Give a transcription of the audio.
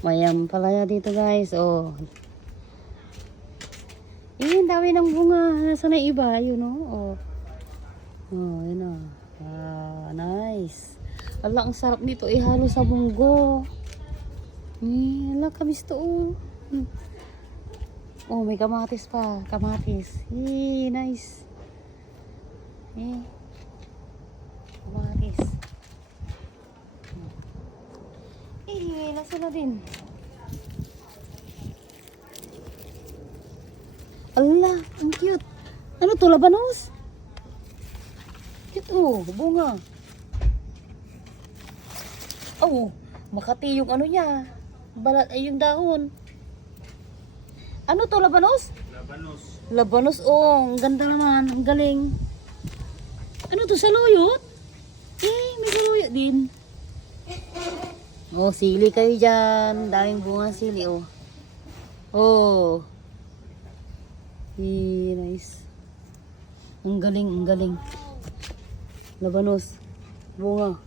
May ampalaya dito guys. Oh. Ang dami ng bunga. Nasaan na iba? Yun oh. Oh, yun oh. Ah, nice. Ala, ang sarap nito ihalo sa munggo. Ala, kamis to oh. Oh, may kamatis pa. Kamatis. Nice. Kamatis. Nasa na din. Ala, ang cute. Ano to, labanos? Cute oh, bunga. Oh, makati yung ano niya. Balat ay yung dahon. Ano to, labanos? Labanos. Labanos, oh, ang ganda naman, ang galing. Ano to, saluyot? May saluyot din. Oh, sili kayo dyan. Daming bunga sili, oh. Oh. Nice. Ang galing, ang galing. Labanos. Bunga.